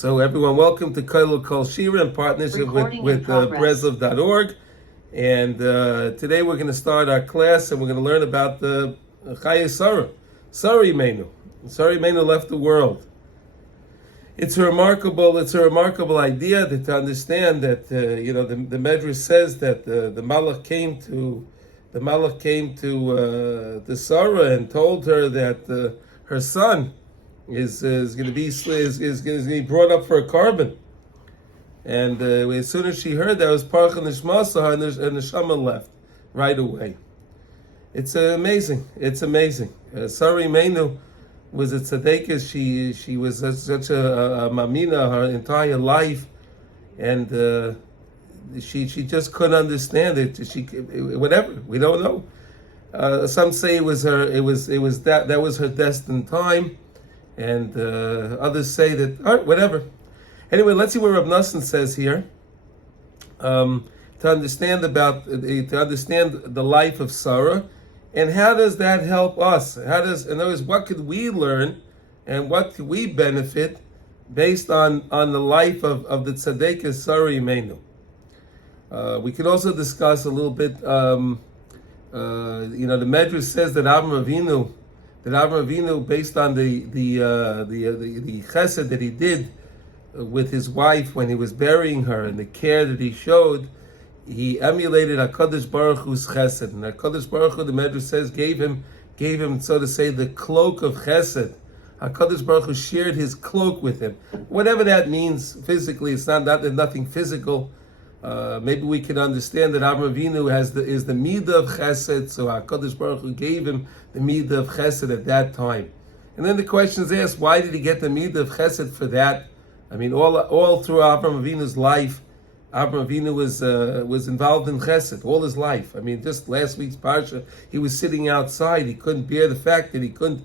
So everyone, welcome to Koilel Kol Shira in partnership with Breslov.org. And today we're going to start our class and we're going to learn about the Chayei Sarah. Sarah Imenu left the world. It's a remarkable idea to understand that the Medrash says that the Malach came to Sarah and told her that her son is going to be brought up for a carbon, and as soon as she heard that, it was Parach Nishmasa, and the Neshama left right away. It's amazing. Sarah Imenu was a tzaddikas. She was such a mamina her entire life, and she just couldn't understand it. Whatever, we don't know. Some say it was that was her destined time, and others say that whatever. Anyway, let's see what Reb Nossan says here. To understand the life of Sarah. And how does that help us? In other words, what could we learn and what could we benefit based on the life of the tzaddikas Sarah Imenu? We could also discuss a little bit. The Medrash says that Avraham Avinu, based on the chesed that he did with his wife when he was burying her and the care that he showed, he emulated HaKadosh Baruch Hu's chesed, and HaKadosh Baruch Hu, the Medrash says, gave him, so to say, the cloak of chesed. HaKadosh Baruch Hu shared his cloak with him. Whatever that means physically, it's nothing physical. Maybe we can understand that Avraham Avinu is the midah of chesed, so HaKadosh Baruch Hu gave him the midah of chesed at that time. And then the question is asked, why did he get the midah of chesed for that? I mean, all through Avraham Avinu's life, Avraham Avinu was involved in chesed all his life. I mean, just last week's parsha, he was sitting outside. He couldn't bear the fact that he couldn't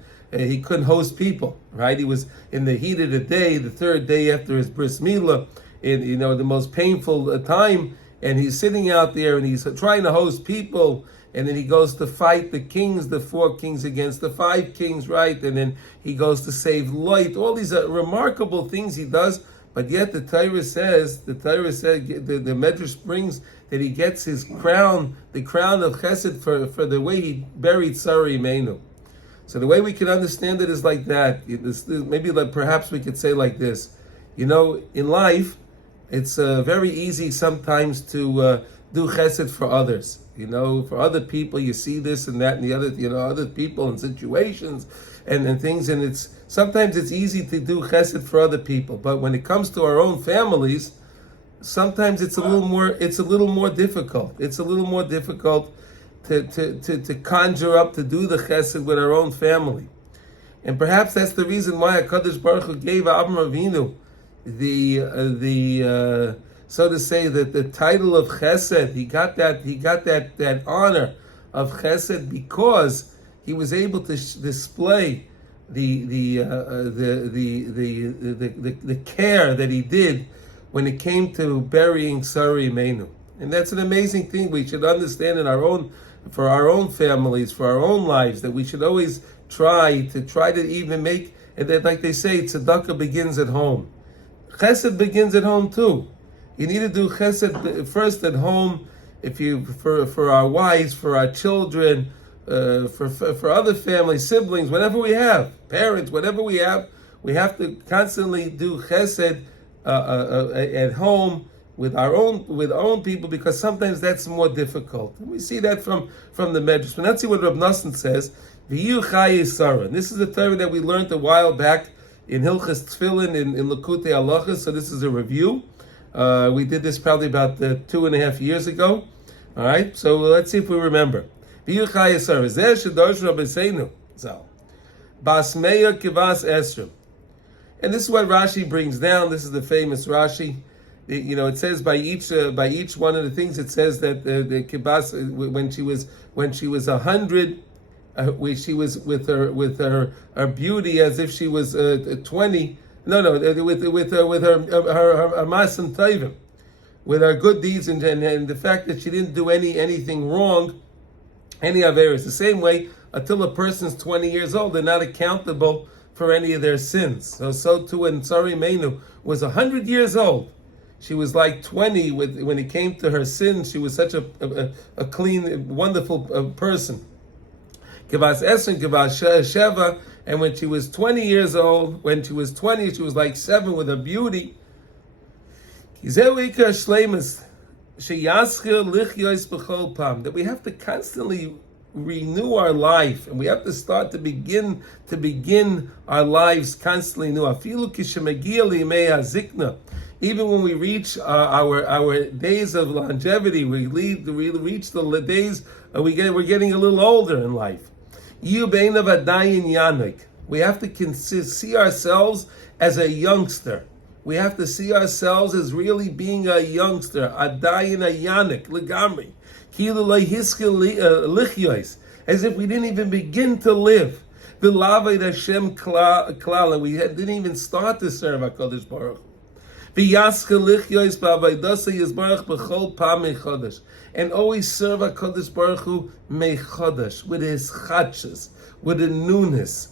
host people. Right? He was in the heat of the day, the third day after his bris milah, in the most painful time, and he's sitting out there and he's trying to host people. And then he goes to fight the kings, the 4 kings against the 5 kings, right? And then he goes to save Lot. All these remarkable things he does. But yet the Torah says, the Medrash brings that he gets his crown, the crown of Chesed for the way he buried Sarah Imenu. So the way we can understand it is like that. Maybe perhaps we could say like this. In life, it's very easy sometimes to do Chesed for others. For other people, you see this and that and the other, other people and situations and things, and sometimes it's easy to do chesed for other people, but when it comes to our own families, sometimes it's a little more difficult. It's a little more difficult to conjure up to do the chesed with our own family, and perhaps that's the reason why HaKadosh Baruch Hu gave Avraham Avinu the so to say, that the title of chesed, he got that honor of chesed because he was able to display the care that he did when it came to burying Sarah Imenu. And that's an amazing thing we should understand for our own families, for our own lives, that we should always try to even make, and that, like they say, tzedakah begins at home. Chesed begins at home too. You need to do chesed first at home, for our wives, for our children, for other family, siblings, whatever we have, parents, whatever we have to constantly do chesed at home with our own people, because sometimes that's more difficult. And we see that from the Medrash. But let's see what Reb Nossan says. V'yu Chayei Sarah. And this is the Torah that we learned a while back in Hilchas Tefillin in Likutei Halachos. So this is a review. We did this probably about 2.5 years ago. All right, so let's see if we remember. And this is what Rashi brings down. This is the famous Rashi. It says by each one of the things, it says that the kibas, when she was 100, she was with her beauty as if she was 20. With her masan tovim, with her good deeds, and the fact that she didn't do anything wrong, any averos. The same way, until a person's 20 years old, they're not accountable for any of their sins. So too when Sarah Imeinu was 100 years old, she was like 20 when it came to her sins. She was such a clean, wonderful person. Kivas Esen, Kivas Sheva, and when she was 20 years old, she was like 7 with her beauty. That we have to constantly renew our life, and we have to start to begin our lives constantly new. Even when we reach our days of longevity, we reach the days we're getting a little older in life. We have to see ourselves as a youngster. We have to see ourselves as really being a youngster, adayin a yanik, legamri, as if we didn't even begin to live. V'laved HaShem klala, we didn't even start to serve HaKadosh Baruch Hu. And always serve HaKadosh Baruch Hu mechodesh, with his chachas, with a newness.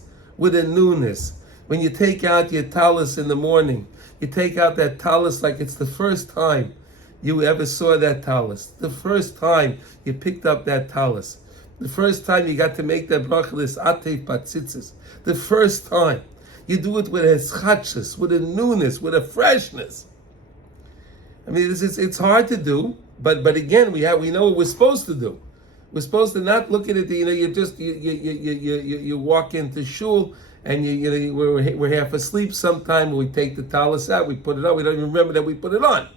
When you take out your talis in the morning, you take out that talis like it's the first time you ever saw that talis. The first time you picked up that talis. The first time you got to make that bracha, atef batzitzis. The first time. You do it with a chachas, with a newness, with a freshness. I mean, it's hard to do, but again, we know what we're supposed to do. We're supposed to not look at it. You walk into shul and we're half asleep. Sometime we take the talis out, we put it on. We don't even remember that we put it on,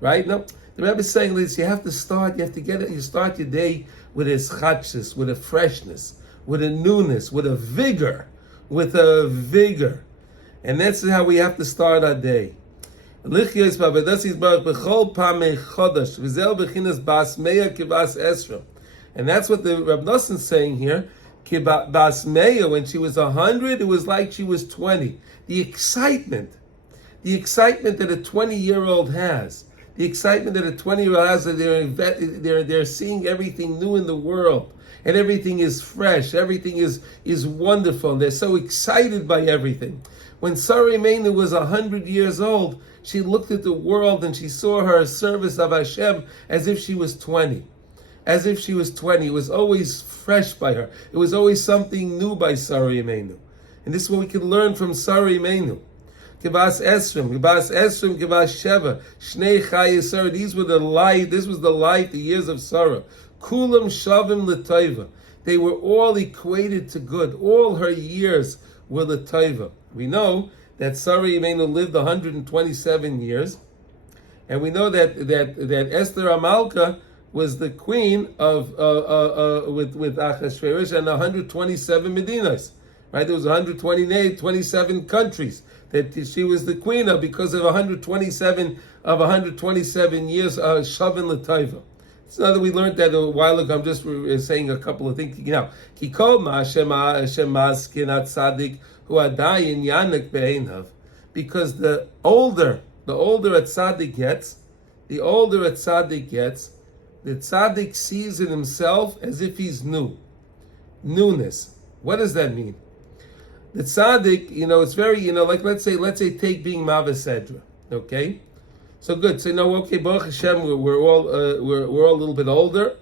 right? No, the Rebbe is saying this. You have to start. You have to get it. You start your day with a chachas, with a freshness, with a newness, with a vigor. And that's how we have to start our day. And that's what the Reb Nossan is saying here. When she was 100, it was like she was 20. The excitement that a 20-year-old has, that they're seeing everything new in the world. And everything is fresh, everything is wonderful, and they're so excited by everything. When Sarah Imeinu was 100 years old, she looked at the world and she saw her service of HaShem as if she was 20. It was always fresh by her. It was always something new by Sarah Imeinu. And this is what we can learn from Sarah Imeinu. Kivas Esrim, Kivas Sheva, Shnei Chayei Sarah. This was the life, the years of Sarah. Kulam Shavim L'Taiva. They were all equated to good. All her years were L'Taiva. We know that Sarah Imeinu lived 127 years, and we know that Esther Amalka was the queen of with Achashverosh and 127 Medinas. Right, there was 127 countries that she was the queen of because of 127 years Shavim L'Taiva. It's not that we learned that a while ago. I'm just saying a couple of things now. Because the older a tzaddik gets, the tzaddik sees in himself as if he's new. Newness. What does that mean? The tzaddik, it's very, like let's say take being Mavesedra, okay? So good. So okay, Baruch Hashem, we're all a little bit older,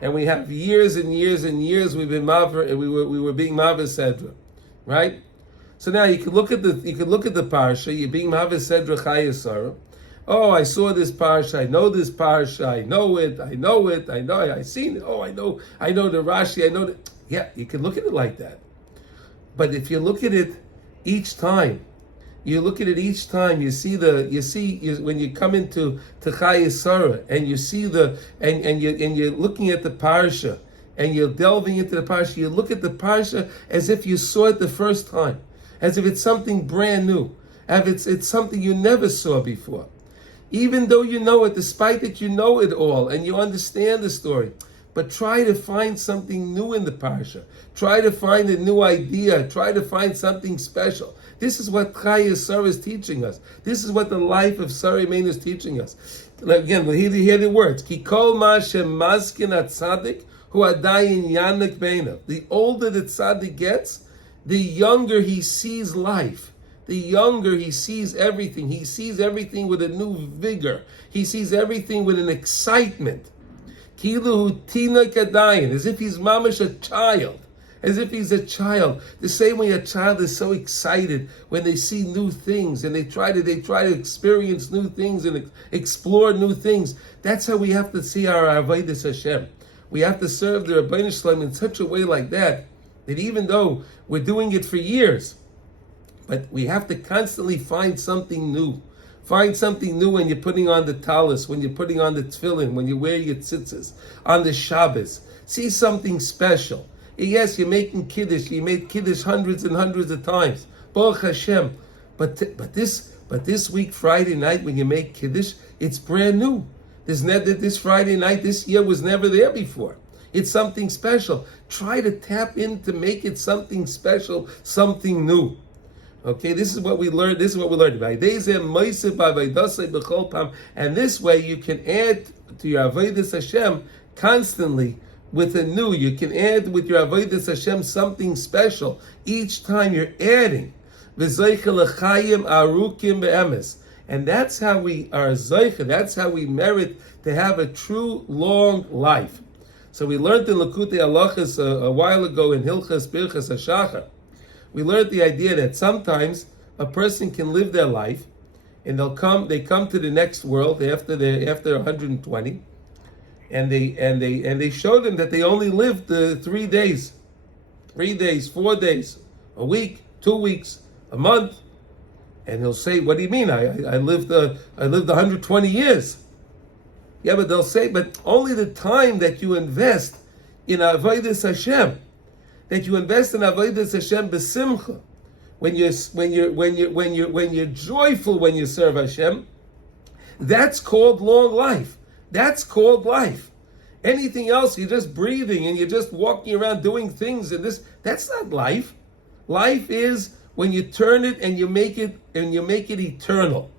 and we have years and years and years we've been we were being Mavesedra, right? So now you can look at the parsha. You're being Mavesedra Chayesara. Oh, I saw this parsha. I know this parsha. I know it. I've seen it. Oh, I know the Rashi. I know that. Yeah, you can look at it like that. But if you look at it each time, you see when you come into Chayesara and you see and you're looking at the parsha and you're delving into the parsha. You look at the parsha as if you saw it the first time, as if it's something brand new, as if it's something you never saw before. Even though you know it, despite that you know it all and you understand the story, but try to find something new in the parsha. Try to find a new idea. Try to find something special. This is what Chayesara is teaching us. This is what the life of Sarah Imeinu is teaching us. Again, we'll hear the words. Ki kol ma shemazkin atzadik hu adayin yanik beinav. The older the tzaddik gets, the younger he sees life. The younger he sees everything. He sees everything with a new vigor. He sees everything with an excitement. Kilu tina kadayin, as if he's mamash a child. As if he's a child. The same way a child is so excited when they see new things and they try to experience new things and explore new things. That's how we have to see our avodas Hashem. We have to serve the Rebbeinu Shalom in such a way like that even though we're doing it for years, but we have to constantly find something new. Find something new when you're putting on the talis, when you're putting on the tefillin, when you wear your tzitzis, on the Shabbos. See something special. Yes, you're making kiddush. You made kiddush hundreds and hundreds of times. Baruch Hashem. But this week, Friday night, when you make kiddush, it's brand new. This Friday night, this year was never there before. It's something special. Try to tap in to make it something special, something new. Okay, this is what we learned. This is what we learned. And this way you can add to your avodas Hashem constantly with a new. You can add with your avodas Hashem something special each time you're adding. And that's how we are zeicha. That's how we merit to have a true long life. So we learned in Likutei Halachos a while ago in Hilchas Birchas HaShachar. We learned the idea that sometimes a person can live their life, and they come to the next world after 120, and they show them that they only lived 3 days, 4 days, a week, 2 weeks, a month, and he'll say, "What do you mean? I lived 120 years." Yeah, but they'll say, but only the time that you invest in avodas Hashem, that you invest in avodas Hashem b'simcha, when you're joyful when you serve Hashem, that's called long life. That's called life. Anything else, you're just breathing and you're just walking around doing things, and that's not life. Life is when you turn it and you make it eternal.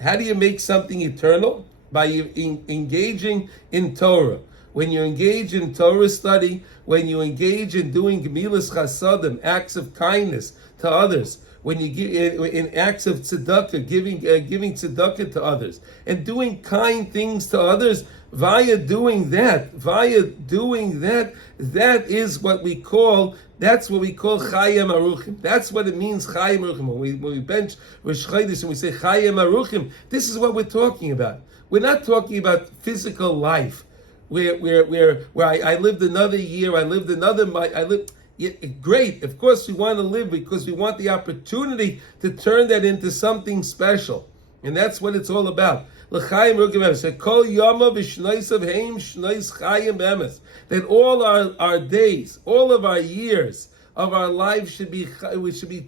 How do you make something eternal? By engaging in Torah. When you engage in Torah study, when you engage in doing gemilas chasadim, acts of kindness to others, when you give in acts of tzedakah, giving tzedakah to others, and doing kind things to others, via doing that, that is what we call. That's what we call Chayim Aruchim. That's what it means, Chayim Aruchim. When we bench Rosh Chodesh and we say Chayim Aruchim, this is what we're talking about. We're not talking about physical life, where I lived another year, great. Of course, we want to live because we want the opportunity to turn that into something special, and that's what it's all about. That all our days, all of our years of our life should be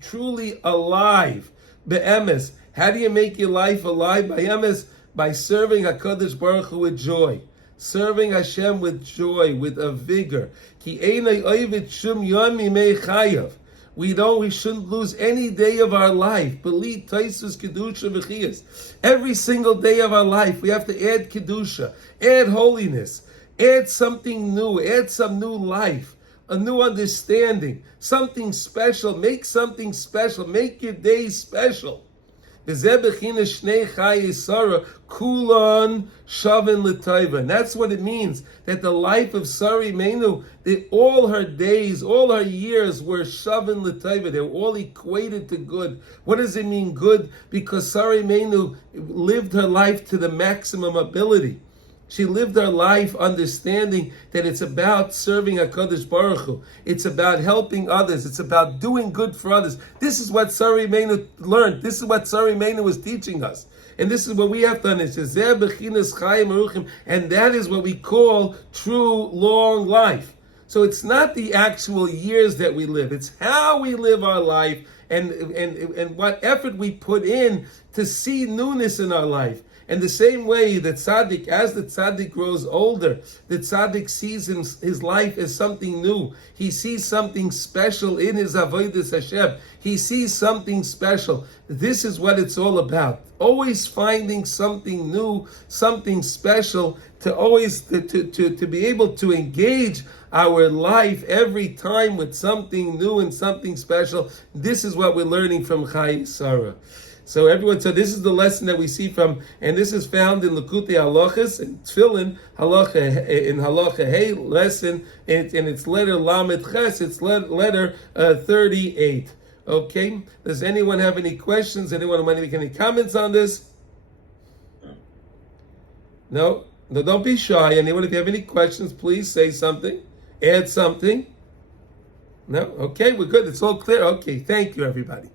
truly alive. Be'emes. How do you make your life alive? Be'emes, by serving HaKadosh Baruch Hu with joy. Serving Hashem with joy, with a vigor. We shouldn't lose any day of our life. Every single day of our life, we have to add kedusha, add holiness, add something new, add some new life, a new understanding, something special. Make something special. Make your day special. And that's what it means, that the life of Sari Meinu, that all her days, all her years were Shavin L'Taiva. They were all equated to good. What does it mean good? Because Sari Meinu lived her life to the maximum ability. She lived her life understanding that it's about serving HaKadosh Baruch Hu. It's about helping others. It's about doing good for others. This is what Sari Meinu learned. This is what Sari Meinu was teaching us. And this is what we have to understand. And that is what we call true long life. So it's not the actual years that we live. It's how we live our life and what effort we put in to see newness in our life. And the same way that tzaddik, as the tzaddik grows older, the tzaddik sees his life as something new. He sees something special in his avodas Hashem. He sees something special. This is what it's all about. Always finding something new, something special, to always to be able to engage our life every time with something new and something special. This is what we're learning from Chai Sarah. So everyone, so this is the lesson that we see from, and this is found in Likutei Halachos and Tefillin Halacha Hey lesson, and it's letter Lamed Ches, it's letter 38. Okay, does anyone have any questions? Anyone want to make any comments on this? No, don't be shy. Anyone, if you have any questions, please say something, add something. No, okay, we're good. It's all clear. Okay, thank you, everybody.